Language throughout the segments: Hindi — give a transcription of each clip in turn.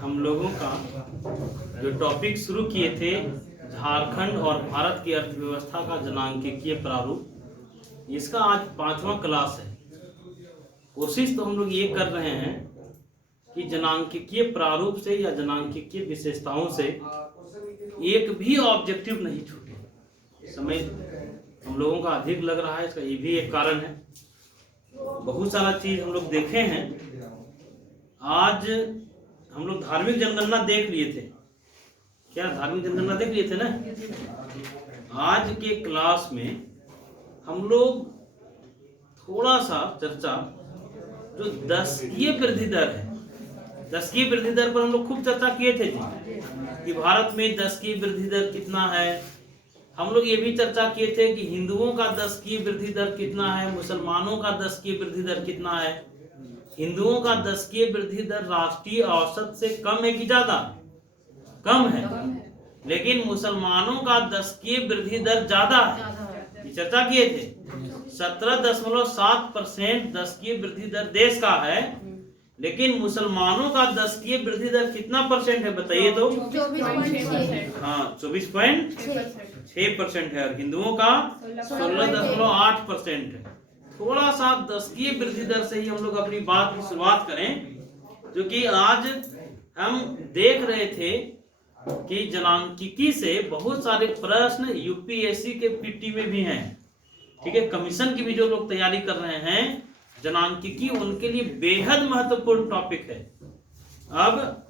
हम लोगों का जो टॉपिक शुरू किए थे झारखंड और भारत की अर्थव्यवस्था का जनांकीय प्रारूप, इसका आज 5वां क्लास है। कोशिश तो हम लोग ये कर रहे हैं कि जनांकीय प्रारूप से या जनांकीय विशेषताओं से एक भी ऑब्जेक्टिव नहीं छूटे। समय हम लोगों का अधिक लग रहा है, इसका ये भी एक कारण है। बहुत सारा चीज हम लोग देखे हैं। आज हम लोग धार्मिक जनगणना देख लिए थे। क्या धार्मिक जनगणना देख लिए थे ना? आज के क्लास में हम लोग थोड़ा सा चर्चा जो दशकीय वृद्धि दर है, दशकीय वृद्धि दर पर हम लोग खूब चर्चा किए थे जी कि भारत में दशकीय वृद्धि दर कितना है। हम लोग ये भी चर्चा किए थे कि हिंदुओं का दशकीय वृद्धि दर कितना है, मुसलमानों का दशकीय वृद्धि दर कितना है। हिंदुओं का दशकीय वृद्धि दर राष्ट्रीय औसत से कम है कि ज्यादा? कम है। लेकिन मुसलमानों का दशकीय वृद्धि दर ज्यादा है। ये चर्चा किए थे। 17.7% दशकीय वृद्धि दर देश का है, लेकिन मुसलमानों का दशकीय वृद्धि दर कितना परसेंट है बताइए तो? 24.6। हाँ, 24.6% है और हिंदुओं का 16.8% है। थोड़ा सा दशकीय वृद्धि दर से ही हम लोग अपनी बात की शुरुआत करें, जो कि आज हम देख रहे थे कि जनांकीकी से बहुत सारे प्रश्न यूपीएससी के पीटी में भी हैं। ठीक है, कमीशन की भी जो लोग तैयारी कर रहे हैं जनांकीकी, उनके लिए बेहद महत्वपूर्ण टॉपिक है। अब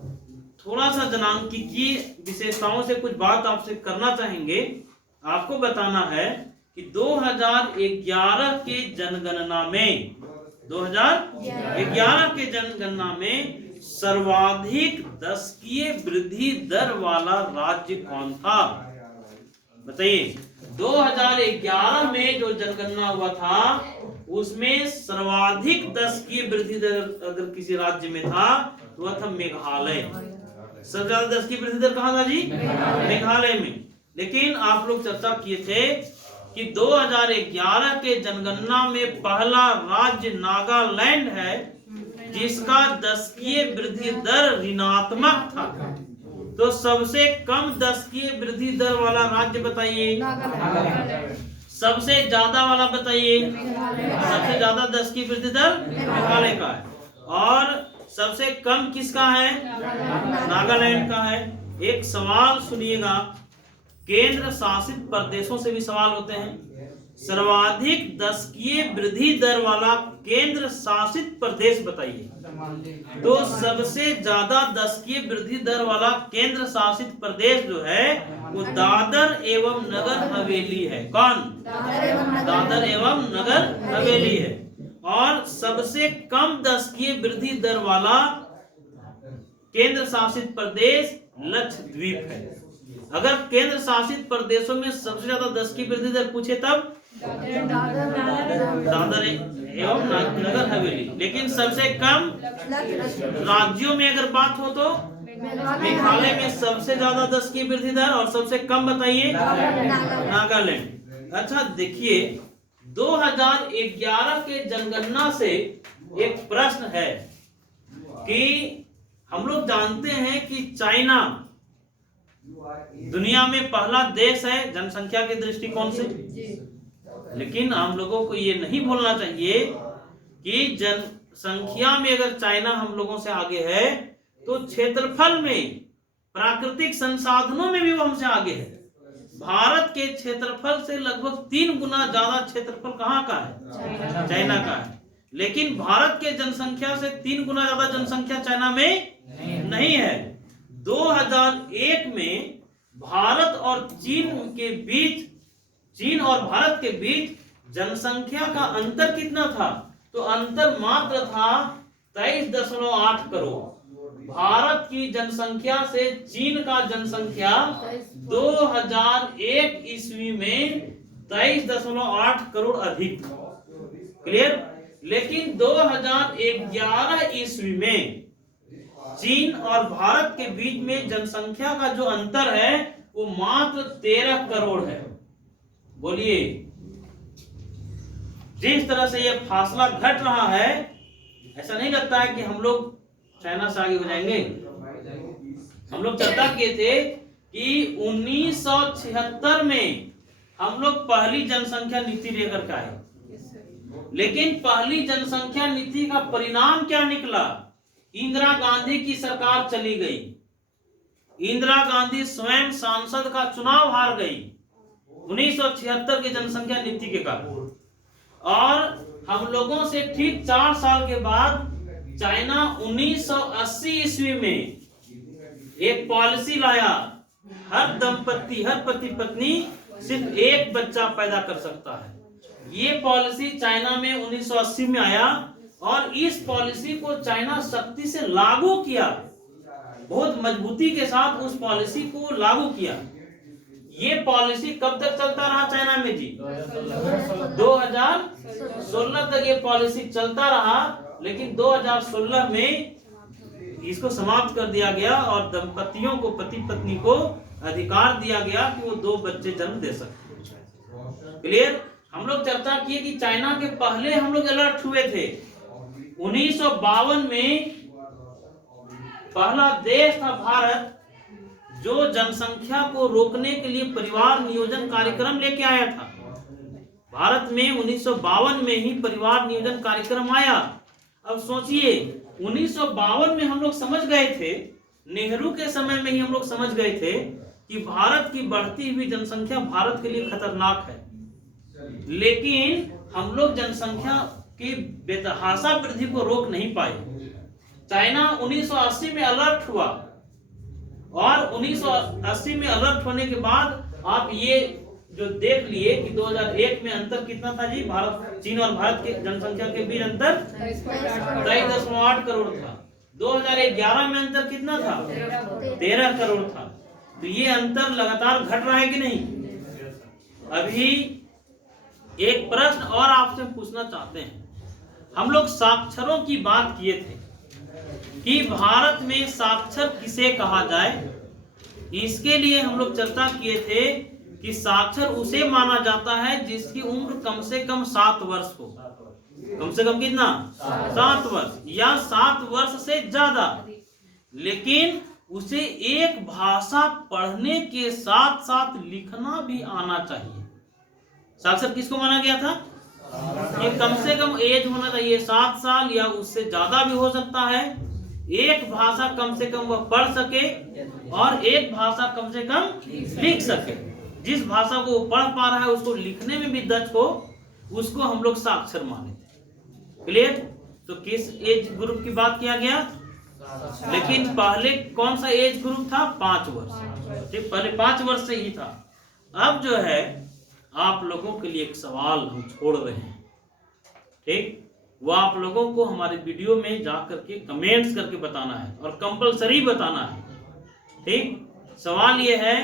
थोड़ा सा जनांकीकी विशेषताओं से कुछ बात आपसे करना चाहेंगे। आपको बताना है कि 2011 के जनगणना में 2011 के जनगणना में सर्वाधिक दशकीय वृद्धि दर वाला राज्य कौन था बताइए? 2011 में जो जनगणना हुआ था उसमें सर्वाधिक दशकीय वृद्धि दर अगर किसी राज्य में था तो वह था मेघालय। सबसे ज्यादा दशकीय वृद्धि दर कहाँ था जी? मेघालय में। लेकिन आप लोग चर्चा किए थे कि 2011 के जनगणना में पहला राज्य नागालैंड है जिसका दशकीय वृद्धि दर ऋणात्मक था। तो सबसे कम दशकीय वृद्धि दर वाला राज्य बताइए? सबसे ज्यादा वाला बताइए? सबसे ज्यादा दशकीय वृद्धि दर मेघालय का है। और सबसे कम किसका है? नागालैंड का है। एक सवाल सुनिएगा, केंद्र शासित प्रदेशों से भी सवाल होते हैं। सर्वाधिक दशकीय वृद्धि दर वाला केंद्र शासित प्रदेश बताइए। तो सबसे ज्यादा दशकीय वृद्धि दर वाला केंद्र शासित प्रदेश जो है वो दादर एवं नगर हवेली है। कौन? दादर एवं नगर हवेली है। और सबसे कम दशकीय वृद्धि दर वाला केंद्र शासित प्रदेश लक्षद्वीप है। अगर केंद्र शासित प्रदेशों में सबसे ज्यादा दशकीय वृद्धि दर पूछे तब दादर एवं नगर हवेली। लेकिन सबसे कम राज्यों में अगर बात हो तो मेघालय में सबसे ज्यादा दशकीय वृद्धि दर और सबसे कम बताइए? नागालैंड। अच्छा देखिए, 2011 के जनगणना से एक प्रश्न है कि हम लोग जानते हैं कि चाइना दुनिया में पहला देश है जनसंख्या के दृष्टिकोण से। लेकिन हम लोगों को ये नहीं भूलना चाहिए कि जनसंख्या में अगर चाइना हम लोगों से आगे है तो क्षेत्रफल में, प्राकृतिक संसाधनों में भी वो हमसे आगे है। भारत के क्षेत्रफल से लगभग 3 गुना ज्यादा क्षेत्रफल कहाँ का है? चाइना का है। लेकिन भारत के जनसंख्या से 3 गुना ज्यादा जनसंख्या चाइना में नहीं है। 2001 में भारत और चीन और भारत के बीच जनसंख्या का अंतर कितना था? तो अंतर मात्र था 23.8 करोड़। भारत की जनसंख्या से चीन का जनसंख्या 2001 ईस्वी में 23.8 करोड़ अधिक था। क्लियर? लेकिन 2011 ईस्वी में चीन और भारत के बीच में जनसंख्या का जो अंतर है वो मात्र 13 करोड़ है। बोलिए, जिस तरह से यह फासला घट रहा है, ऐसा नहीं लगता है कि हम लोग चाइना से आगे हो जाएंगे। हम लोग चर्चा किए थे कि 1976 में हम लोग पहली जनसंख्या नीति लेकर के आए, लेकिन पहली जनसंख्या नीति का परिणाम क्या निकला? इंदिरा गांधी की सरकार चली गई, इंदिरा गांधी स्वयं सांसद का चुनाव हार गई 1976 की जनसंख्या नीति के कारण। और हम लोगों से ठीक 4 साल के बाद चाइना 1980 ईस्वी में एक पॉलिसी लाया, हर दंपति, हर पति पत्नी सिर्फ एक बच्चा पैदा कर सकता है। ये पॉलिसी चाइना में 1980 में आया और इस पॉलिसी को चाइना सख्ती से लागू किया, बहुत मजबूती के साथ उस पॉलिसी को लागू किया। ये पॉलिसी कब तक चलता रहा चाइना में जी? 2016 तक ये पॉलिसी चलता रहा, लेकिन 2016 में इसको समाप्त कर दिया गया और दंपतियों को, पति पत्नी को अधिकार दिया गया कि वो 2 बच्चे जन्म दे सकते। क्लियर? हम लोग चर्चा किए कि चाइना के पहले हम लोग अलर्ट हुए थे। 1952 में पहला देश था भारत जो जनसंख्या को रोकने के लिए परिवार नियोजन कार्यक्रम लेके आया था। भारत में 1952 में ही परिवार नियोजन कार्यक्रम आया। अब सोचिए, 1952 में हम लोग समझ गए थे, नेहरू के समय में ही हम लोग समझ गए थे कि भारत की बढ़ती हुई जनसंख्या भारत के लिए खतरनाक है, लेकिन हम लोग जनसंख्या की बेतहाशा वृद्धि को रोक नहीं पाए। चाइना 1980 में अलर्ट हुआ और 1980 में अलर्ट होने के बाद आप ये जो देख लिए कि 2001 में अंतर कितना था जी? भारत, चीन और भारत के जनसंख्या के बीच अंतर 23.8 करोड़ था। 2011 में अंतर कितना था? 13 करोड़ था। तो ये अंतर लगातार घट रहा है कि नहीं? अभी एक प्रश्न और आपसे पूछना चाहते हैं। हम लोग साक्षरों की बात किए थे कि भारत में साक्षर किसे कहा जाए। इसके लिए हम लोग चर्चा किए थे कि साक्षर उसे माना जाता है जिसकी उम्र कम से कम 7 वर्ष हो। कम से कम कितना? 7 वर्ष या 7 वर्ष से ज्यादा, लेकिन उसे एक भाषा पढ़ने के साथ साथ लिखना भी आना चाहिए। साक्षर किसको माना गया था? ये कम से कम एज होना चाहिए, 7 साल या उससे ज्यादा भी हो सकता है। एक भाषा कम से कम वह पढ़ सके और एक भाषा कम से कम लिख सके। जिस भाषा को वो पढ़ पा रहा है उसको लिखने में भी दक्ष हो, उसको हम लोग साक्षर माने थे। क्लियर? तो किस एज ग्रुप की बात किया गया? लेकिन पहले कौन सा एज ग्रुप था? 5 वर्ष। ठीक, पहले 5 वर्ष से ही था। अब जो है आप लोगों के लिए एक सवाल हम छोड़ रहे हैं, ठीक, वो आप लोगों को हमारे वीडियो में जा करके कमेंट्स करके बताना है और कंपलसरी बताना है। ठीक, सवाल ये है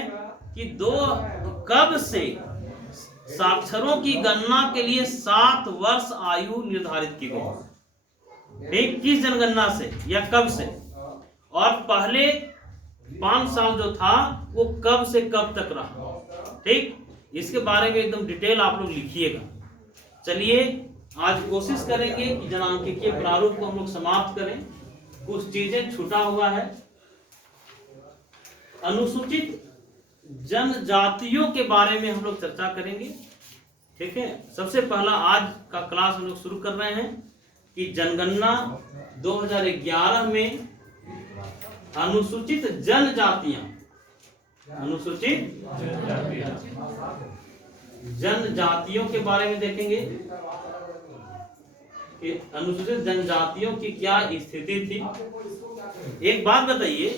कि कब से साक्षरों की गणना के लिए 7 वर्ष आयु निर्धारित की गई? ठीक, किस जनगणना से या कब से? और पहले 5 साल जो था वो कब से कब तक रहा? ठीक, इसके बारे में एकदम डिटेल आप लोग लिखिएगा। चलिए आज कोशिश करेंगे कि जनांकिकीय प्रारूप को हम लोग समाप्त करें। कुछ चीजें छूटा हुआ है। अनुसूचित जनजातियों के बारे में हम लोग चर्चा करेंगे। ठीक है, सबसे पहला आज का क्लास हम लोग शुरू कर रहे हैं कि जनगणना 2011 में अनुसूचित जनजातियां, अनुसूचित जनजातियों के बारे में देखेंगे कि अनुसूचित जनजातियों की क्या स्थिति थी। एक बात बताइए,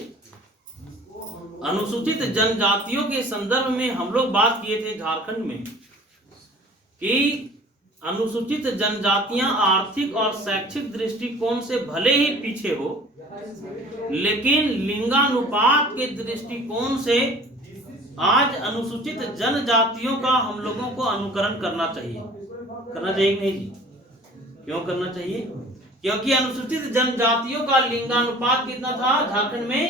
अनुसूचित जनजातियों के संदर्भ में हम लोग बात किए थे झारखंड में कि अनुसूचित जनजातियां आर्थिक और शैक्षिक दृष्टिकोण से भले ही पीछे हो, लेकिन लिंगानुपात के दृष्टिकोण से आज अनुसूचित जनजातियों का हम लोगों को अनुकरण करना चाहिए। करना चाहिए कि नहीं जी? क्यों करना चाहिए? क्योंकि अनुसूचित जनजातियों का लिंगानुपात कितना था झारखंड में?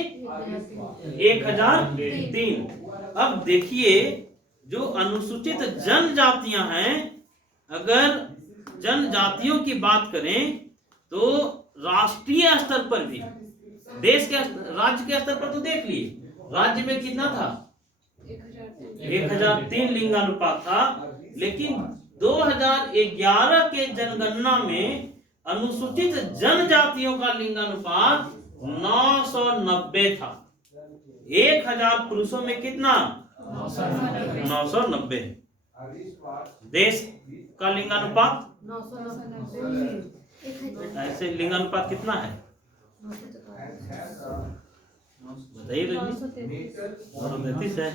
1003। अब देखिए, जो अनुसूचित जनजातियां हैं, अगर जनजातियों की बात करें तो राष्ट्रीय स्तर पर भी देश के राज्य के स्तर पर तो देख लिए, राज्य में कितना था 1003 लिंगानुपात था, लेकिन 2011 के जनगणना में अनुसूचित जनजातियों का लिंगानुपात 990 था। 1000 पुरुषों में कितना 990। देश का लिंगानुपात ऐसे लिंगानुपात कितना है बताइए रजनी? 933 है।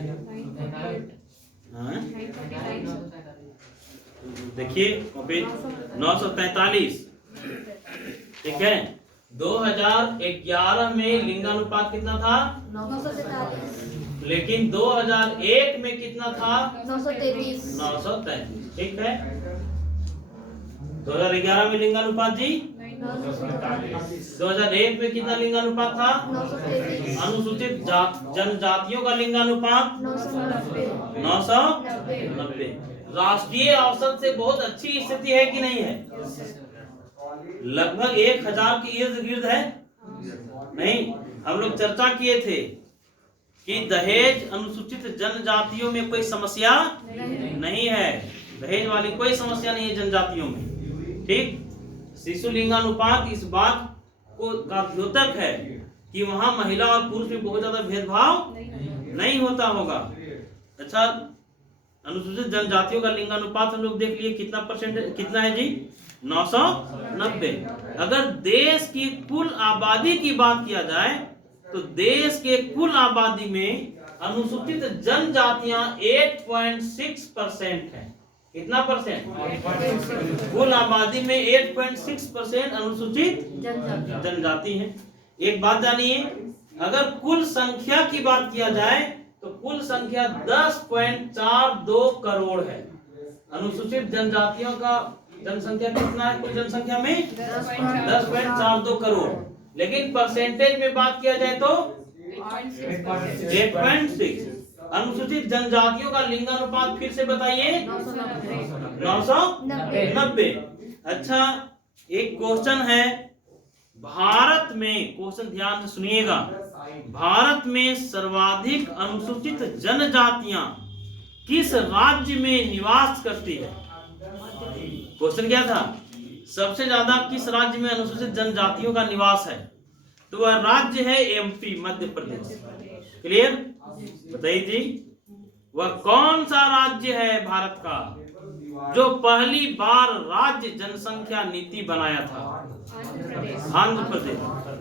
देखिए 943, ठीक है। 2011 में लिंगानुपात कितना था 943, लेकिन 2001 में कितना था 933, ठीक है। 2011 में लिंगानुपात जी 2001 में कितना लिंगानुपात था 933, अनुसूचित जनजातियों का लिंगानुपात 990। राष्ट्रीय औसत से बहुत अच्छी स्थिति है कि नहीं है? लगभग 1000 के इर्द गिर्द है। नहीं, हम लोग चर्चा किए थे कि दहेज अनुसूचित जनजातियों में कोई समस्या नहीं है, दहेज वाली कोई समस्या नहीं है जनजातियों में, ठीक। शिशु लिंगानुपात इस बात को का द्योतक है कि वहां महिला और पुरुष में बहुत ज्यादा भेदभाव नहीं होता होगा। अच्छा, अनुसूचित जनजातियों का लिंगानुपात हम लोग देख लिए कितना परसेंट, कितना है जी 990। अगर देश की कुल आबादी की बात किया जाए तो देश के कुल आबादी में अनुसूचित जनजातियां 8.6% है। कितना परसेंट? कुल आबादी में 8.6% अनुसूचित जनजाति है। एक बात जानिए, अगर कुल संख्या की बात किया जाए तो कुल संख्या 10.42 करोड़ है। अनुसूचित जनजातियों का जनसंख्या कितना है कुल जनसंख्या में 10.42 करोड़, लेकिन परसेंटेज में बात किया जाए तो 8.6। अनुसूचित जनजातियों का लिंगानुपात फिर से बताइए 990। अच्छा, एक क्वेश्चन है, भारत में, क्वेश्चन ध्यान से सुनिएगा, भारत में सर्वाधिक अनुसूचित जनजातियां किस राज्य में निवास करती है? क्वेश्चन क्या था? सबसे ज्यादा किस राज्य में अनुसूचित जनजातियों का निवास है? तो वह राज्य है एमपी, मध्य प्रदेश। क्लियर? बताइए जी, वह कौन सा राज्य है भारत का जो पहली बार राज्य जनसंख्या नीति बनाया था? आंध्र प्रदेश।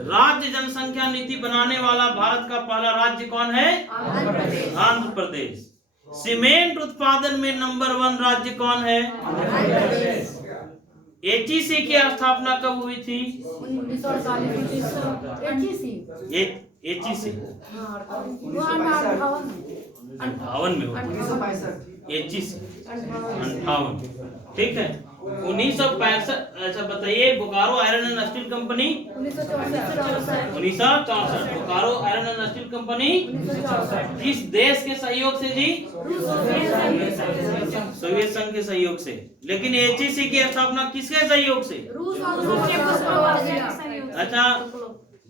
राज्य जनसंख्या नीति बनाने वाला भारत का पहला राज्य कौन है? आंध्र प्रदेश। सीमेंट उत्पादन में नंबर 1 राज्य कौन है? एचईसी की स्थापना कब हुई थी? 1948। एचईसी 58 में हुई। एचईसी 58, ठीक है। 1965। अच्छा बताइए, Bokaro iron and steel company 1964। Bokaro iron and steel company किस देश के सहयोग से जी? सोवियत संघ के सहयोग से। लेकिन एचईसी की स्थापना किसके सहयोग से? अच्छा,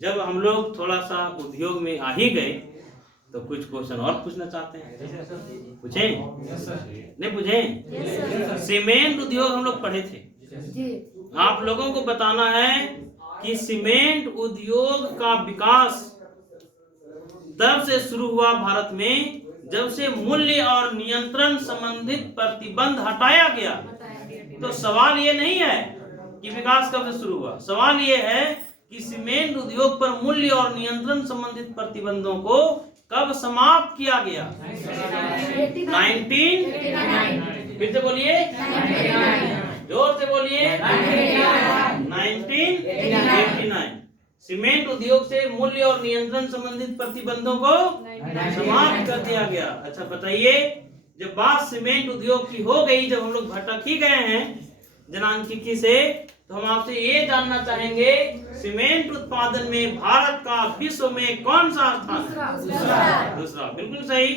जब हम लोग थोड़ा सा उद्योग में आ ही गए तो कुछ क्वेश्चन और पूछना चाहते हैं। पूछें? नहीं पूछें? सीमेंट उद्योग हम लोग पढ़े थे, आप लोगों को बताना है कि सीमेंट उद्योग का विकास तब से शुरू हुआ भारत में जब से मूल्य और नियंत्रण संबंधित प्रतिबंध हटाया गया। तो सवाल ये नहीं है कि विकास कब से शुरू हुआ, सवाल ये है कि सीमेंट उद्योग पर मूल्य और नियंत्रण संबंधित प्रतिबंधों को कब समाप्त किया गया? 1989। फिर से बोलिए, जोर से बोलिए, 1989। सीमेंट उद्योग से मूल्य और नियंत्रण संबंधित प्रतिबंधों को समाप्त कर दिया गया। अच्छा बताइए, जब बात सीमेंट उद्योग की हो गई, जब हम लोग भटक ही गए हैं जनांकिकी से, तो हम आपसे ये जानना चाहेंगे, सीमेंट उत्पादन में भारत का विश्व में कौन सा स्थान? दूसरा। बिल्कुल सही।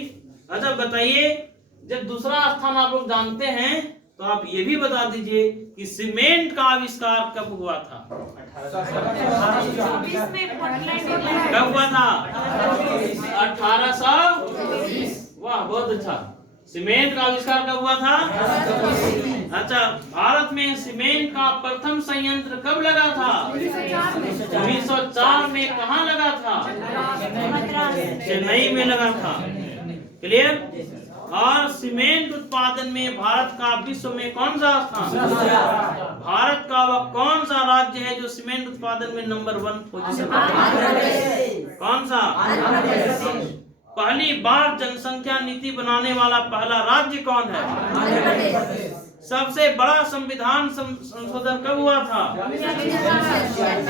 अच्छा बताइए, जब दूसरा स्थान आप लोग जानते हैं तो आप ये भी बता दीजिए कि सीमेंट का आविष्कार कब हुआ था? कब हुआ था? 1800। वाह, बहुत अच्छा। सीमेंट का आविष्कार कब हुआ था? अच्छा, भारत में सीमेंट का प्रथम संयंत्र कब लगा था? 1904 में। कहाँ लगा था? चेन्नई में लगा था। क्लियर? और सीमेंट उत्पादन में भारत का विश्व में कौन सा स्थान? भारत का वह कौन सा राज्य है जो सीमेंट उत्पादन में नंबर 1 पोजीशन पर है? कौन सा? पहली बार जनसंख्या नीति बनाने वाला पहला राज्य कौन है? सबसे बड़ा संविधान संशोधन कब हुआ था?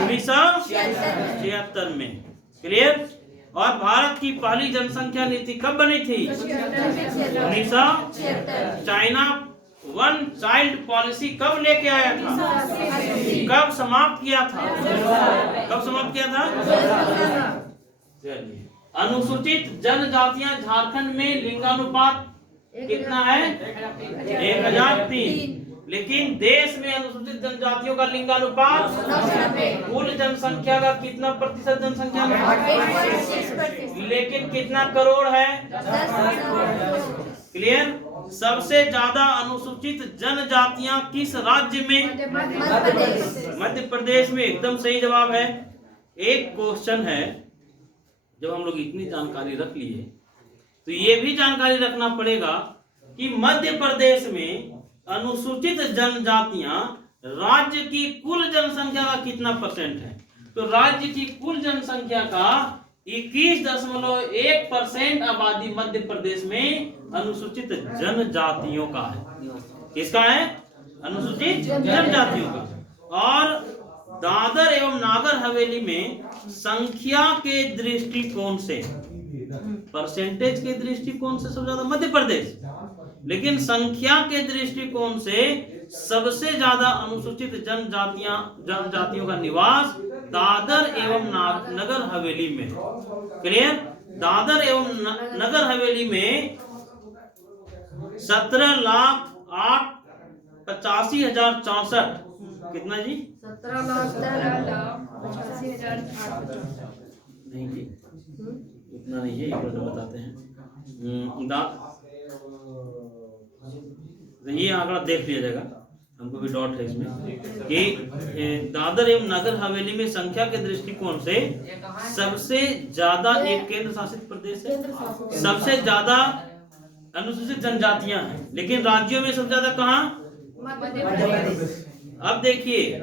1976 में। क्लियर? और भारत की पहली जनसंख्या नीति कब बनी थी? 1976। चाइना वन चाइल्ड पॉलिसी कब लेके आया था? कब समाप्त किया था? कब समाप्त किया था? चलिए, अनुसूचित जनजातियां झारखंड में लिंगानुपात कितना है? 1003। लेकिन देश में अनुसूचित जनजातियों का लिंगानुपात कुल जनसंख्या का कितना प्रतिशत जनसंख्या में? लेकिन कितना करोड़ है? क्लियर? सबसे ज्यादा अनुसूचित जनजातियां किस राज्य में? मध्य प्रदेश में। एकदम सही जवाब है। एक क्वेश्चन है, जब हम लोग इतनी जानकारी रख लिए तो ये भी जानकारी रखना पड़ेगा कि मध्य प्रदेश में अनुसूचित जनजातियां राज्य की कुल जनसंख्या का कितना परसेंट है? तो राज्य की कुल जनसंख्या का 21.1% आबादी मध्य प्रदेश में अनुसूचित जनजातियों का है। किसका है? अनुसूचित जनजातियों का। और दादर एवं नागर हवेली में संख्या के दृष्टिकोण से, परसेंटेज के दृष्टिकोण से सबसे ज्यादा मध्य प्रदेश, लेकिन संख्या के दृष्टिकोण से सबसे ज्यादा अनुसूचित जनजातियों का निवास दादर एवं नगर हवेली में। क्लियर? दादर एवं नगर हवेली में 17,08,85,064। कितना जी? 17,08,85,064। नहीं जी, इतना नहीं है, एक बार बताते हैं। ये आंकड़ा देख लिया जाएगा, हमको भी डॉट है इसमें कि दादर एवं नगर हवेली में संख्या के दृष्टिकोण से सबसे ज्यादा, एक केंद्र शासित प्रदेश है, सबसे ज्यादा अनुसूचित जनजातियां हैं, लेकिन राज्यों में सबसे ज्यादा कहाँ? अब देखिए,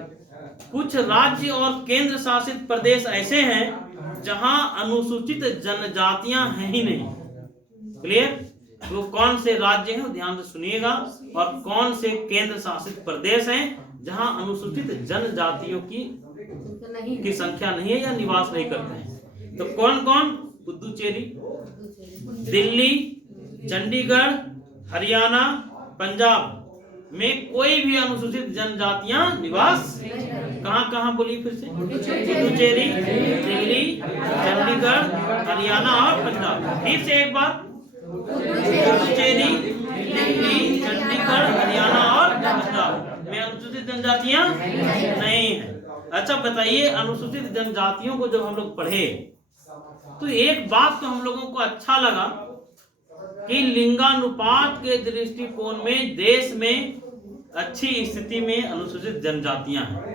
कुछ राज्य और केंद्र शासित प्रदेश ऐसे हैं जहां अनुसूचित जनजातियां हैं ही नहीं। क्लियर? वो कौन से राज्य हैं, ध्यान से सुनिएगा, और कौन से केंद्र शासित प्रदेश हैं जहां अनुसूचित जनजातियों की संख्या नहीं है या निवास नहीं करते हैं। तो कौन कौन? पुदुचेरी, दिल्ली, चंडीगढ़, हरियाणा, पंजाब में कोई भी अनुसूचित जनजातियां निवास कहां कहां बोली फिर से? पुदुचेरी, दिल्ली, चंडीगढ़, हरियाणा और पंजाब। फिर से एक बार, पुदुचेरी, दिल्ली, चंडीगढ़, हरियाणा और पंजाब में अनुसूचित जनजातियां नहीं है। अच्छा बताइए, अनुसूचित जनजातियों को जब हम लोग पढ़े तो एक बात तो हम लोगों को अच्छा लगा कि लिंगानुपात के दृष्टिकोण में देश में अच्छी स्थिति में अनुसूचित जनजातियां हैं।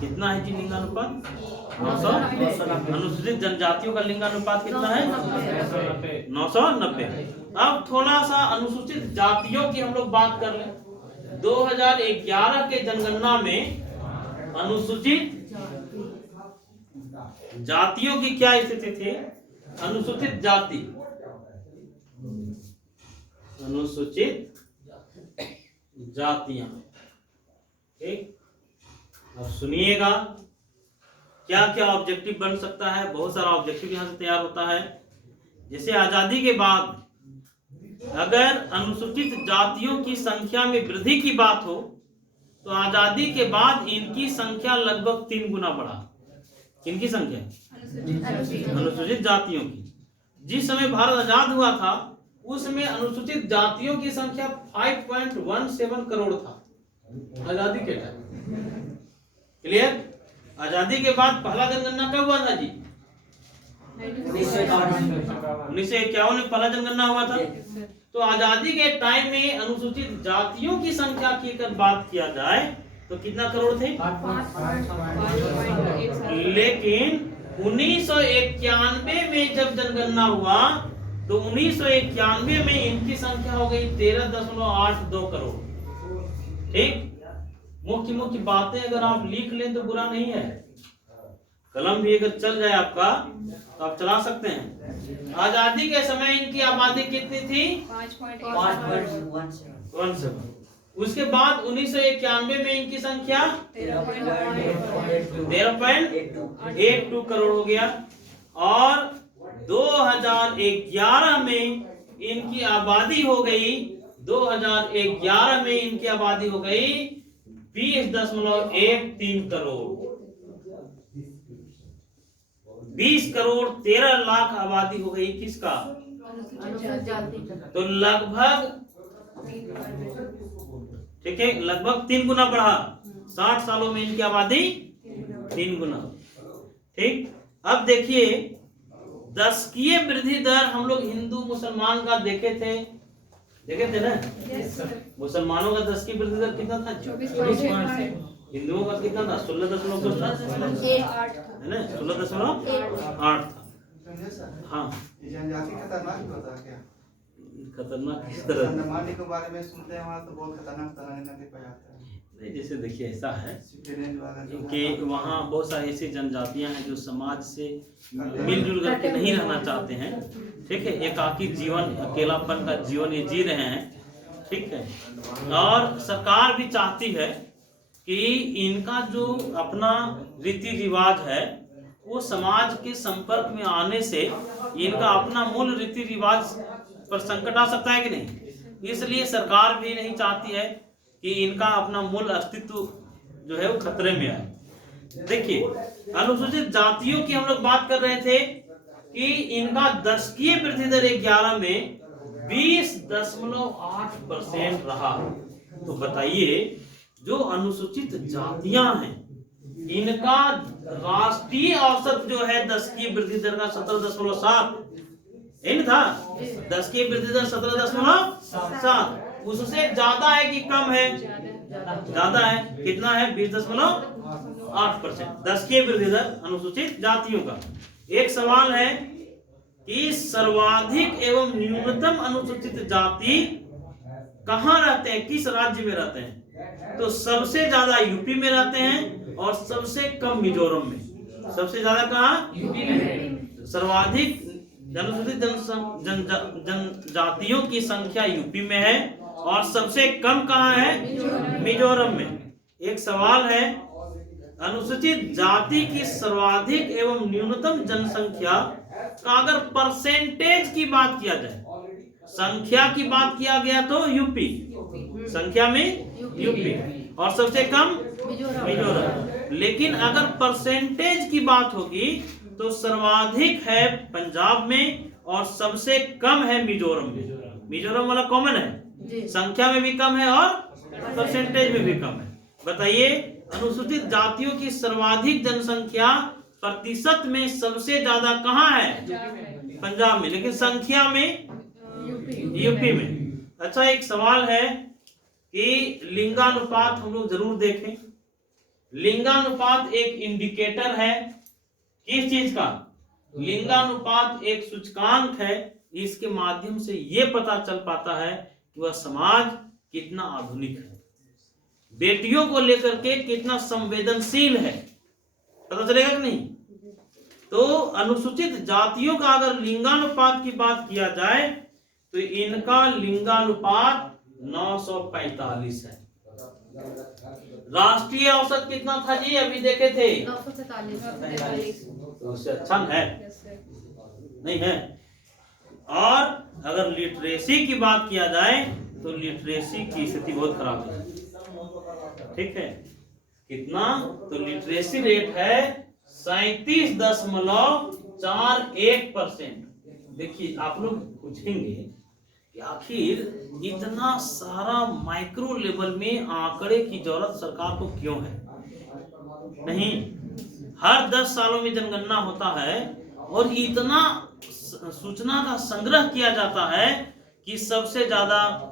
कितना है जी लिंगानुपात? 900। अनुसूचित जनजातियों का लिंगानुपात कितना है? 990। अब थोड़ा सा अनुसूचित जातियों की हम लोग बात कर लें। 2011 के जनगणना में अनुसूचित जातियों की क्या स्थिति थी? अनुसूचित जाति, अनुसूचित जातियां। ठीक, अब सुनिएगा क्या क्या ऑब्जेक्टिव बन सकता है। बहुत सारा ऑब्जेक्टिव यहां से तैयार होता है। जैसे आजादी के बाद अगर अनुसूचित जातियों की संख्या में वृद्धि की बात हो तो आजादी के बाद इनकी संख्या लगभग 3 गुना बढ़ा। किनकी संख्या? अनुसूचित जातियों की। जिस समय भारत आजाद हुआ था उस समय अनुसूचित जातियों की संख्या 5.17 करोड़ था आजादी के टाइम। क्लियर? आजादी के बाद पहला जनगणना कब हुआ था जी? 1951 में पहला जनगणना हुआ था। तो आजादी के टाइम में अनुसूचित जातियों की संख्या की अगर बात किया जाए तो कितना करोड़ थे? 5.1 लेकिन 1991 में जब जनगणना हुआ तो 1991 में इनकी संख्या हो गई 13.82 करोड़। ठीक, मुख्य मुख्य बातें अगर आप लिख लें तो बुरा नहीं है, कलम भी अगर चल जाए आपका तो आप चला सकते हैं। आजादी के समय इनकी आबादी कितनी थी? 5.17। उसके बाद 1991 में इनकी संख्या 13.82 करोड़ हो गया और 2011 में इनकी आबादी हो गई 2013 करोड़। 20 करोड़ 13 लाख आबादी हो गई किसका? तो लगभग, ठीक है, लगभग 3 गुना बढ़ा। 60 सालों में इनकी आबादी 3 गुना। ठीक, अब देखिए दशकीय वृद्धि दर हम लोग हिंदू मुसलमान का देखे थे ना? मुसलमानों का दशकीय वृद्धि दर कितना था? 24%। हिंदुओं का कितना था? 16.8 है ना? 16.8 था। हाँ, जनजाति खतरनाक होता है क्या? खतरनाक किस तरह? अंडमान के बारे में सुनते हैं, वहाँ तो बहुत खतरनाक नदी पाया जाता है। नहीं, जैसे देखिए ऐसा है कि कि वहाँ बहुत सारी ऐसी जनजातियां हैं जो समाज से मिलजुल करके नहीं रहना चाहते हैं। ठीक है, एकाकी जीवन, अकेलापन का जीवन ये जी रहे हैं। ठीक है, और सरकार भी चाहती है कि इनका जो अपना रीति रिवाज है वो समाज के संपर्क में आने से इनका अपना मूल रीति रिवाज पर संकट आ सकता है कि नहीं। इसलिए सरकार भी नहीं चाहती है कि इनका अपना मूल अस्तित्व जो है वो खतरे में आए। देखिए अनुसूचित जातियों की हम लोग बात कर रहे थे कि इनका दशकीय वृद्धि दर 11 में 20.8% रहा। तो बताइए जो अनुसूचित जातियां हैं इनका राष्ट्रीय औसत जो है दशकीय वृद्धि दर का 17.7 था। दशकीय वृद्धि दर 17.7, उससे ज्यादा है कि कम है? ज्यादा है। कितना है? 20.8% दशकीय वृद्धि दर अनुसूचित जातियों का। एक सवाल है कि सर्वाधिक एवं न्यूनतम अनुसूचित जाति कहाँ रहते हैं, किस राज्य में रहते हैं? तो सबसे ज्यादा यूपी में रहते हैं और सबसे कम मिजोरम में। सबसे ज्यादा कहाँ? यूपी में। सर्वाधिक अनुसूचित जनजातियों की संख्या यूपी में है और सबसे कम कहाँ है? मिजोरम में। एक सवाल है, अनुसूचित जाति की सर्वाधिक एवं न्यूनतम जनसंख्या का अगर परसेंटेज की बात किया जाए, संख्या की बात किया गया तो यूपी, संख्या में यूपी और सबसे कम मिजोरम। लेकिन अगर परसेंटेज की बात होगी तो सर्वाधिक है पंजाब में और सबसे कम है मिजोरम में। मिजोरम वाला कॉमन है, संख्या में भी कम है और परसेंटेज में भी कम है। बताइए अनुसूचित जातियों की सर्वाधिक जनसंख्या प्रतिशत में सबसे ज्यादा कहाँ है? पंजाब में, लेकिन संख्या में यूपी में। अच्छा, एक सवाल है कि लिंगानुपात हम लोग जरूर देखें। लिंगानुपात एक इंडिकेटर है किस चीज का? लिंगानुपात एक सूचकांक है। इसके माध्यम से यह पता चल पाता है कि वह समाज कितना आधुनिक है, बेटियों को लेकर के कितना संवेदनशील है, पता चलेगा कि नहीं? तो अनुसूचित जातियों का अगर लिंगानुपात की बात किया जाए तो इनका लिंगानुपात 945 है। राष्ट्रीय औसत कितना था जी? अभी देखे थे 945। उससे अच्छा है नहीं है। और अगर लिटरेसी की बात किया जाए तो लिटरेसी की स्थिति बहुत खराब है। ठीक है, कितना? तो लिटरेसी रेट है 37.41%। देखिए आप लोग पूछेंगे कि आखिर इतना सारा माइक्रो लेवल में आंकड़े की जरूरत सरकार को क्यों है? नहीं, हर 10 सालों में जनगणना होता है और इतना सूचना का संग्रह किया जाता है कि सबसे ज्यादा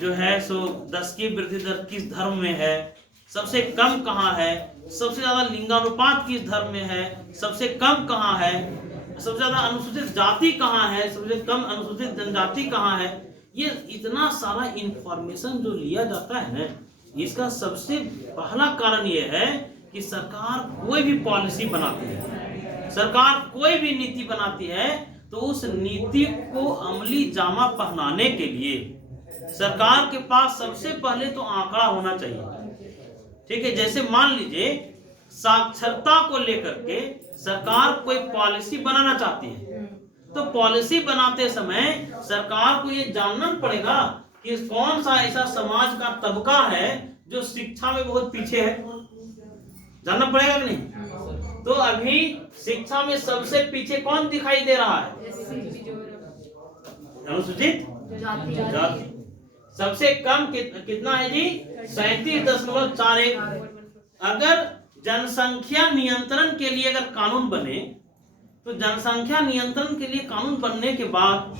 जो है सो 10 की वृद्धि दर किस धर्म में है, सबसे कम कहाँ है, सबसे ज्यादा लिंगानुपात किस धर्म में है, सबसे कम कहाँ है, सबसे ज्यादा अनुसूचित जाति कहाँ है, सबसे कम अनुसूचित जनजाति कहाँ है। ये इतना सारा इंफॉर्मेशन जो लिया जाता है ना, इसका सबसे पहला कारण ये है कि सरकार कोई भी पॉलिसी बनाती है, सरकार कोई भी नीति बनाती है तो उस नीति को अमली जामा पहनाने के लिए सरकार के पास सबसे पहले तो आंकड़ा होना चाहिए। ठीक है, जैसे मान लीजिए साक्षरता को लेकर के सरकार कोई पॉलिसी बनाना चाहती है, तो पॉलिसी बनाते समय सरकार को ये जानना पड़ेगा कि कौन सा ऐसा समाज का तबका है जो शिक्षा में बहुत पीछे है, जानना पड़ेगा कि नहीं। तो अभी शिक्षा में सबसे पीछे कौन दिखाई दे रहा है, अनुसूचित जाति। सबसे कम कितना है जी, 37.41। अगर जनसंख्या नियंत्रण के लिए अगर कानून बने तो जनसंख्या नियंत्रण के लिए कानून बनने के बाद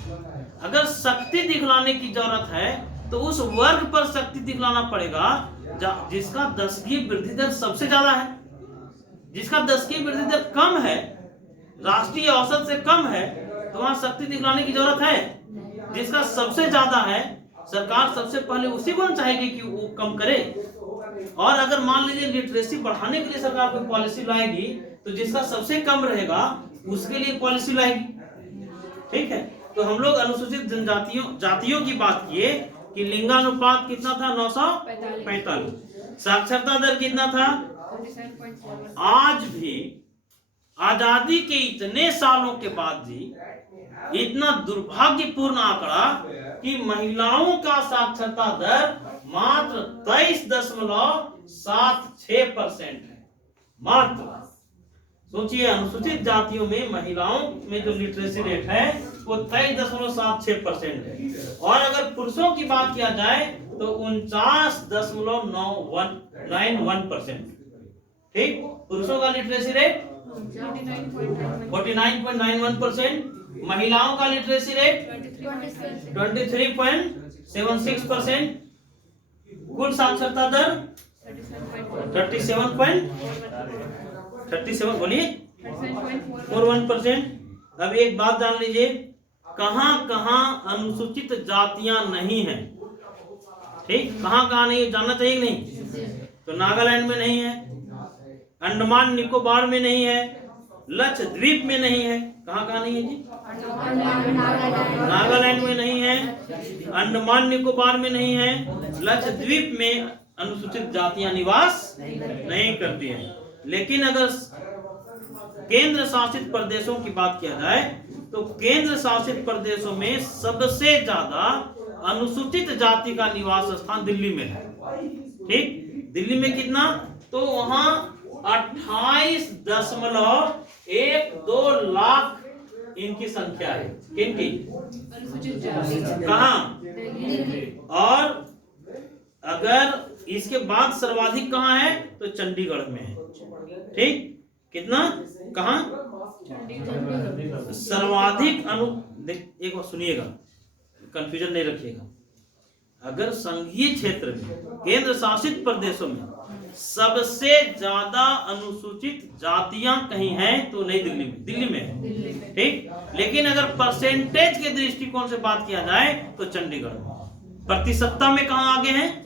अगर शक्ति दिखलाने की जरूरत है तो उस वर्ग पर शक्ति दिखलाना पड़ेगा जिसका 10 की वृद्धि दर सबसे ज्यादा है। जिसका 10 की वृद्धि दर कम है, राष्ट्रीय औसत से कम है, तो वहां शक्ति दिखलाने की जरूरत है। जिसका सबसे ज्यादा है, सरकार सबसे पहले उसी को चाहेगी कि वो कम करे। और अगर मान लीजिए लिटरेसी बढ़ाने के लिए सरकार कोई पॉलिसी लाएगी तो जिसका सबसे कम रहेगा उसके लिए पॉलिसी लाएगी। ठीक है, तो हम लोग अनुसूचित जातियों की बात किए कि लिंगानुपात कितना था, 945। साक्षरता दर कितना था। आज भी आजादी के इतने सालों के बाद भी इतना दुर्भाग्यपूर्ण आंकड़ा कि महिलाओं का साक्षरता दर मात्र 23.76% है। मात्र सोचिए, अनुसूचित जातियों में महिलाओं में जो लिटरेसी रेट है वो 23.76% है, और अगर पुरुषों की बात किया जाए तो 49.91%। ठीक, पुरुषों का लिटरेसी रेट 49.91%, महिलाओं का लिटरेसी रेट 23.76%, कुल साक्षरता दर 37 बोलिए 41%। अब एक बात जान लीजिए, कहां कहां अनुसूचित जातियां नहीं हैं। ठीक, कहां कहां नहीं है जानना चाहिए नहीं। तो नागालैंड में नहीं है, अंडमान निकोबार में नहीं है, लक्षद्वीप में नहीं है। कहां कहां नहीं है जी, नागालैंड में नहीं है, अंडमान निकोबार में नहीं है, लक्षद्वीप में अनुसूचित जातियां निवास नहीं करती हैं। लेकिन अगर केंद्र शासित प्रदेशों की बात किया जाए तो केंद्र शासित प्रदेशों में सबसे ज्यादा अनुसूचित जाति का निवास स्थान दिल्ली में है। ठीक, दिल्ली में कितना, तो वहां 28.12 लाख इनकी संख्या है। किनकी, कहां, और अगर इसके बाद सर्वाधिक कहां है तो चंडीगढ़ में है। ठीक, कितना, कहां सर्वाधिक एक बार सुनिएगा, कंफ्यूजन नहीं रखिएगा। अगर संघीय क्षेत्र में केंद्र शासित प्रदेशों में सबसे ज्यादा अनुसूचित जातियां कहीं हैं तो नहीं दिल्ली में है। ठीक, लेकिन अगर परसेंटेज के दृष्टिकोण से बात किया जाए तो चंडीगढ़ में। प्रतिशतता में कहां आगे हैं,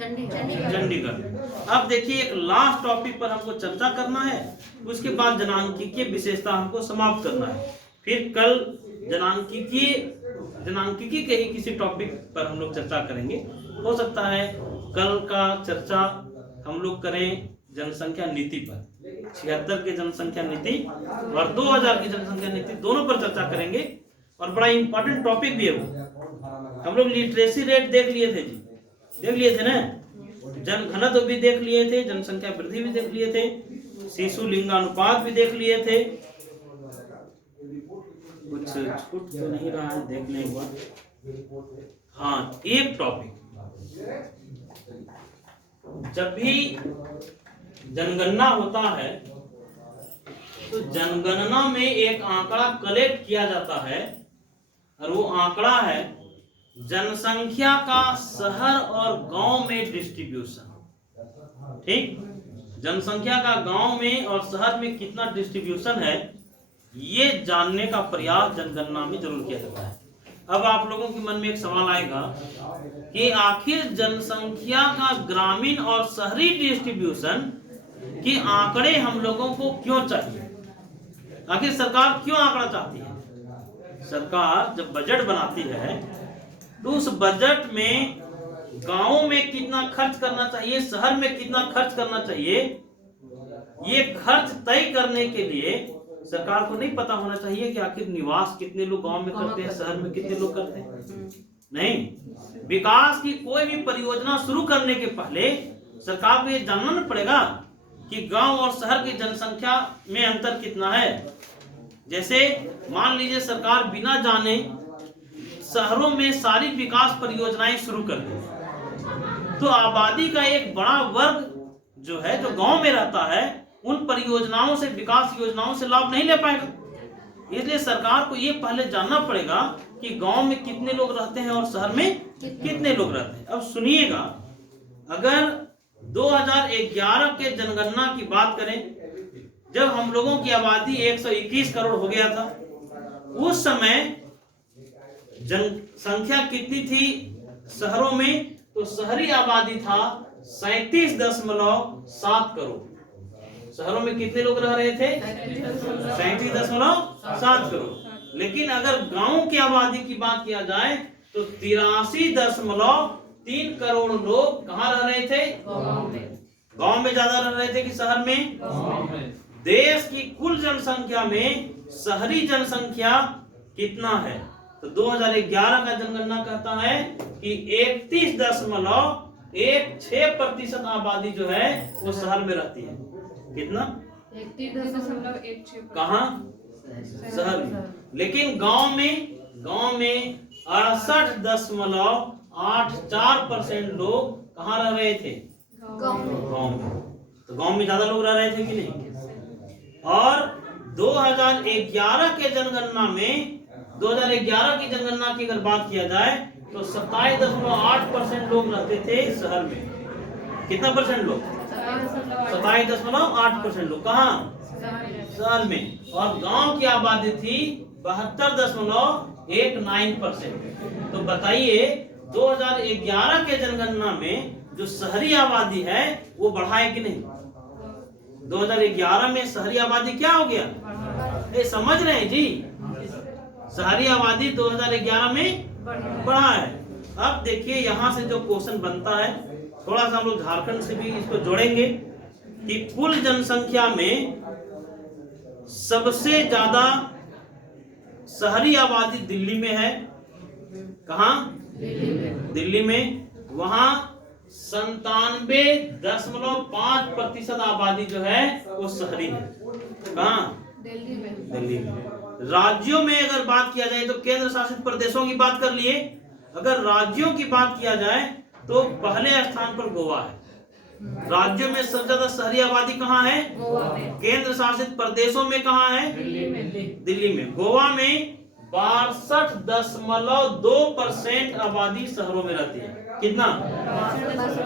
चंडीगढ़। अब देखिए, एक लास्ट टॉपिक पर हमको चर्चा करना है, उसके बाद जनांकीय विशेषता हमको समाप्त करना है। फिर कल जनांकीय के ही किसी टॉपिक पर हम लोग चर्चा करेंगे। हो सकता है कल का चर्चा हम लोग करें जनसंख्या नीति पर, 76 की जनसंख्या नीति और 2000 की जनसंख्या नीति, दोनों पर चर्चा करेंगे। और बड़ा इंपॉर्टेंट टॉपिक भी है वो। हम लोग लिटरेसी रेट देख लिए थे जी, देख लिए थे ना, जनघनत्व भी देख लिए थे, जनसंख्या वृद्धि भी देख लिए थे, शिशु लिंगानुपात भी देख लिए थे। कुछ छूट तो नहीं रहा है, देख लें एक बार। हाँ, एक टॉपिक, जब भी जनगणना होता है तो जनगणना में एक आंकड़ा कलेक्ट किया जाता है और वो आंकड़ा है जनसंख्या का शहर और गांव में डिस्ट्रीब्यूशन। ठीक, जनसंख्या का गांव में और शहर में कितना डिस्ट्रीब्यूशन है ये जानने का प्रयास जनगणना में जरूर किया जाता है। अब आप लोगों के मन में एक सवाल आएगा कि आखिर जनसंख्या का ग्रामीण और शहरी डिस्ट्रीब्यूशन के आंकड़े हम लोगों को क्यों चाहिए? आखिर सरकार क्यों आंकड़ा चाहती है? सरकार जब बजट बनाती है तो उस बजट में गांवों में कितना खर्च करना चाहिए, शहर में कितना खर्च करना चाहिए, ये खर्च तय करने के लिए सरकार को नहीं पता होना चाहिए कि आखिर निवास कितने लोग गांव में करते हैं, शहर में कितने लोग करते हैं? नहीं, विकास की कोई भी परियोजना शुरू करने के पहले सरकार को ये जानना पड़ेगा कि गांव और शहर की जनसंख्या में अंतर कितना है। जैसे मान लीजिए सरकार बिना जाने शहरों में सारी विकास परियोजनाएं शुरू कर दी तो आबादी का एक बड़ा वर्ग जो है, जो गांव में रहता है, उन परियोजनाओं से, विकास योजनाओं से लाभ नहीं ले पाएगा। इसलिए सरकार को ये पहले जानना पड़ेगा कि गांव में कितने लोग रहते हैं और शहर में कितने लोग रहते हैं। अब सुनिएगा, अगर 2011 के जनगणना की बात करें, जब हम लोगों की आबादी 121 करोड़ हो गया था, उस समय जनसंख्या कितनी थी शहरों में? तो शहरी आबादी था 37.7 करोड़। शहरों में कितने लोग रह रहे थे? 37.7 करोड़। लेकिन अगर गांव की आबादी की बात किया जाए तो 83.3 करोड़ लोग कहाँ रह रहे थे? गांव में ज्यादा रह रहे थे कि शहर में? देश की कुल जनसंख्या में शहरी जनसंख्या कितना है? तो 2011 का जनगणना कहता है कि 31.16% आबादी जो है वो शहर में रहती है। कितना? 31.16। कहाँ? शहर में। लेकिन गांव में 68.84% लोग कहाँ रह रहे थे? गांव में। तो गांव में ज्यादा लोग रह रहे थे कि नहीं? और 2011 के जनगणना में, 2011 की जनगणना की अगर बात किया जाए तो 27.8% लोग रहते थे शहर में। कितना परसेंट लोग? 27.8% लोग कहाँ? शहर में। और गांव की आबादी थी 72.19%। तो बताइए 2011 के जनगणना में जो शहरी आबादी है वो बढ़ा है कि नहीं? 2011 में शहरी आबादी क्या हो गया? ये समझ रहे हैं जी? शहरी आबादी 2011 में बढ़ा है। अब देखिए यहां से जो क्वेश्चन बनता है, थोड़ा सा हम लोग झारखंड से भी इसको जोड़ेंगे कि कुल जनसंख्या में सबसे ज्यादा शहरी आबादी दिल्ली में है। कहाँ? दिल्ली में। वहां 97.5% आबादी जो है वो शहरी है। कहाँ? दिल्ली में। राज्यों में अगर बात किया जाए तो केंद्र शासित प्रदेशों की बात कर लिए, अगर राज्यों की बात किया जाए तो पहले स्थान पर गोवा है। राज्यों में सबसे ज्यादा शहरी आबादी कहाँ है? केंद्र शासित प्रदेशों में कहाँ है? दिल्ली में। गोवा में 62.2% आबादी शहरों में रहती है। कितना?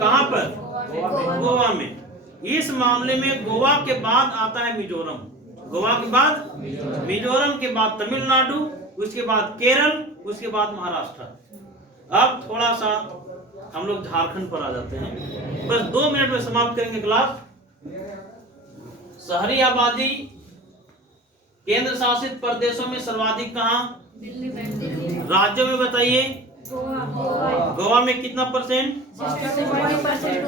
कहाँ पर? गोवा में। इस मामले में गोवा के बाद आता है मिजोरम। गोवा के बाद मिजोरम के बाद तमिलनाडु, उसके बाद केरल, उसके बाद महाराष्ट्र। अब थोड़ा सा हम लोग झारखंड पर आ जाते हैं, बस 2 मिनट में समाप्त करेंगे क्लास। शहरी आबादी केंद्र शासित प्रदेशों में सर्वाधिक कहाँ? राज्यों में बताइए। गोवा में कितना परसेंट? 60%।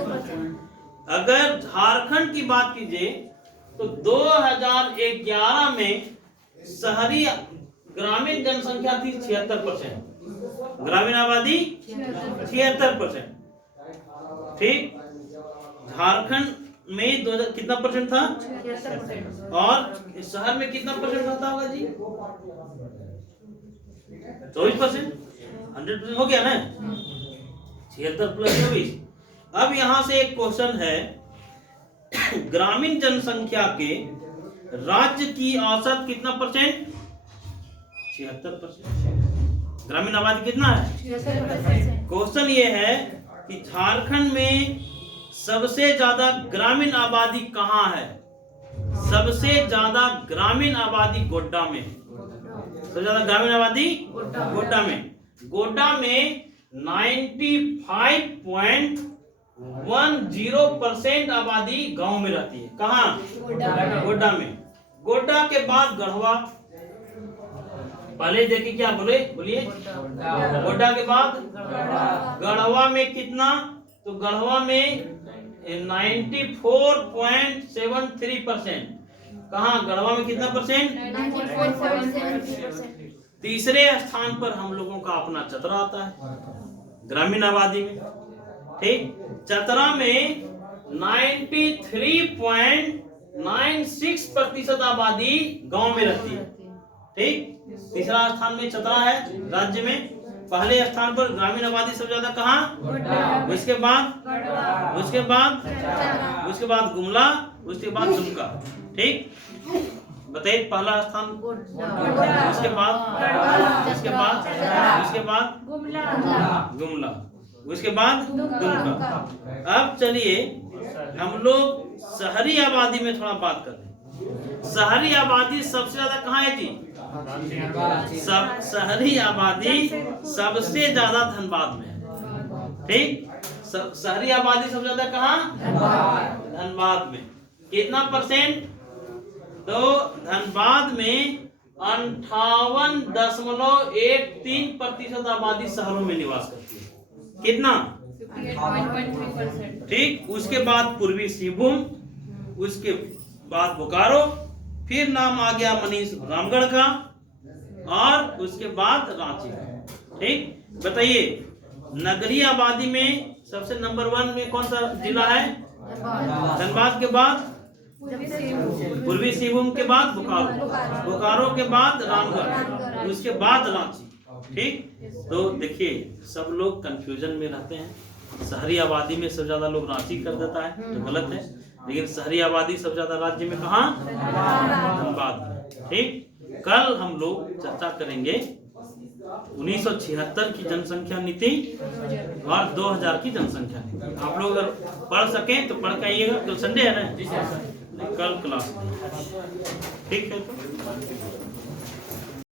अगर झारखंड की बात कीजिए तो 2011 में शहरी ग्रामीण जनसंख्या थी 76%, ग्रामीण आबादी 76%। ठीक, झारखंड में कितना परसेंट था? 76%। और शहर में कितना परसेंट रहता होगा जी? 24%। 100% हो गया ना? 76 + 24। अब यहां से एक क्वेश्चन है, ग्रामीण जनसंख्या के राज्य की औसत कितना परसेंट? 76%। ग्रामीण आबादी कितना है? 76%। क्वेश्चन ये है कि झारखंड में सबसे ज्यादा ग्रामीण आबादी कहाँ है? सबसे ज्यादा ग्रामीण आबादी गोड्डा में है। सबसे ज्यादा ग्रामीण आबादी गोड्डा में। गोड्डा में 95.10% आबादी गांव में रहती है। कहाँ? गोड्डा में। गोड्डा के बाद गढ़वा। पहले देखिए क्या बोले, बोलिए। गोड्डा के बाद गढ़वा में कितना? तो गढ़वा में 94.73%। कहाँ? गढ़वा में कितना परसेंट? 94.73%। तीसरे स्थान पर हम लोगों का अपना चतरा आता है ग्रामीण आबादी में। ठीक, चतरा में 93.96% आबादी गांव में रहती है। ठीक, तीसरा स्थान में चतरा है राज्य में। पहले स्थान पर ग्रामीण आबादी सबसे ज्यादा कहाँ? उसके बाद गुमला, उसके बाद दुमका। ठीक, बताइए पहला स्थान। उसके बाद गुमला, उसके बाद दुमका। अब चलिए हम लोग शहरी आबादी में थोड़ा बात करते हैं। शहरी आबादी सबसे ज्यादा कहाँ है जी? शहरी आबादी सबसे ज्यादा धनबाद में है। ठीक, शहरी आबादी सबसे ज्यादा कहाँ? धनबाद में। कितना परसेंट? तो धनबाद में 58.13% आबादी शहरों में निवास करती है। कितना? 58.3%। ठीक, उसके बाद पूर्वी सिंहभूम, उसके बाद बोकारो, फिर नाम आ गया मनीष रामगढ़ का, और उसके बाद रांची का। ठीक, बताइए नगरीय आबादी में सबसे नंबर 1 में कौन सा जिला है? धनबाद के बाद पूर्वी सिंहभूम के बाद बोकारो के बाद रामगढ़, उसके बाद रांची। ठीक, तो देखिए सब लोग कंफ्यूजन में रहते हैं। शहरी आबादी में सबसे ज्यादा लोग रांची कर देता है, तो गलत है। लेकिन शहरी आबादी सबसे ज्यादा राज्य में कहाँ? धनबाद। ठीक, कल हम लोग चर्चा करेंगे 1976 की जनसंख्या नीति और 2000 की जनसंख्या नीति। आप लोग अगर पढ़ सकें तो पढ़ के आइएगा। कल संडे है ना, कल क्लास। ठीक है।